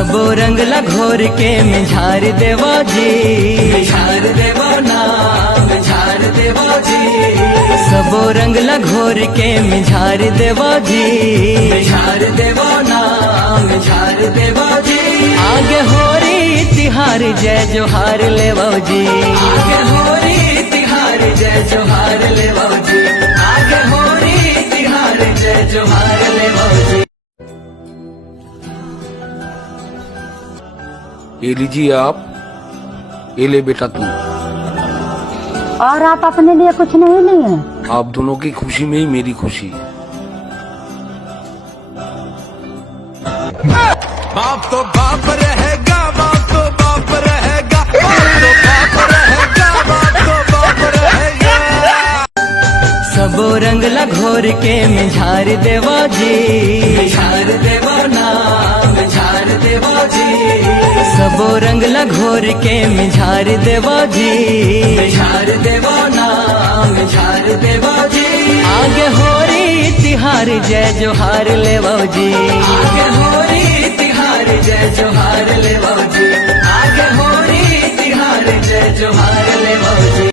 सबो रंग ला घोर के में झार देवो जी, झार देवो नाम झार देवो जी। सबो रंग ला घोर के में झार देवो जी, झार देवो नाम झार देवो जी। आगे होरी तिहार जय जोहार लेवो जी, आगे होरी तिहार जय जोहार लेवो जी, आगे होरी तिहार जय जोहार लेवो जी। ये लीजिए आप, ये ले बेटा तू। और आप अपने लिए कुछ नहीं लिए? आप दोनों की खुशी में ही मेरी खुशी। बाप तो बाप रहेगा, बाप तो बाप रहेगा, बाप तो बाप रहेगा, बाप तो बाप रहेगा। सबो रंग ला घोर के में झार देवो जी, झार देवो नाम झार देवो जी। सबो रंग ला घोर के में झार देवो जी, झार देवो नाम झार देवो जी। आगे होरी तिहार जय जोहार लेवो जी, आगे होरी तिहार जय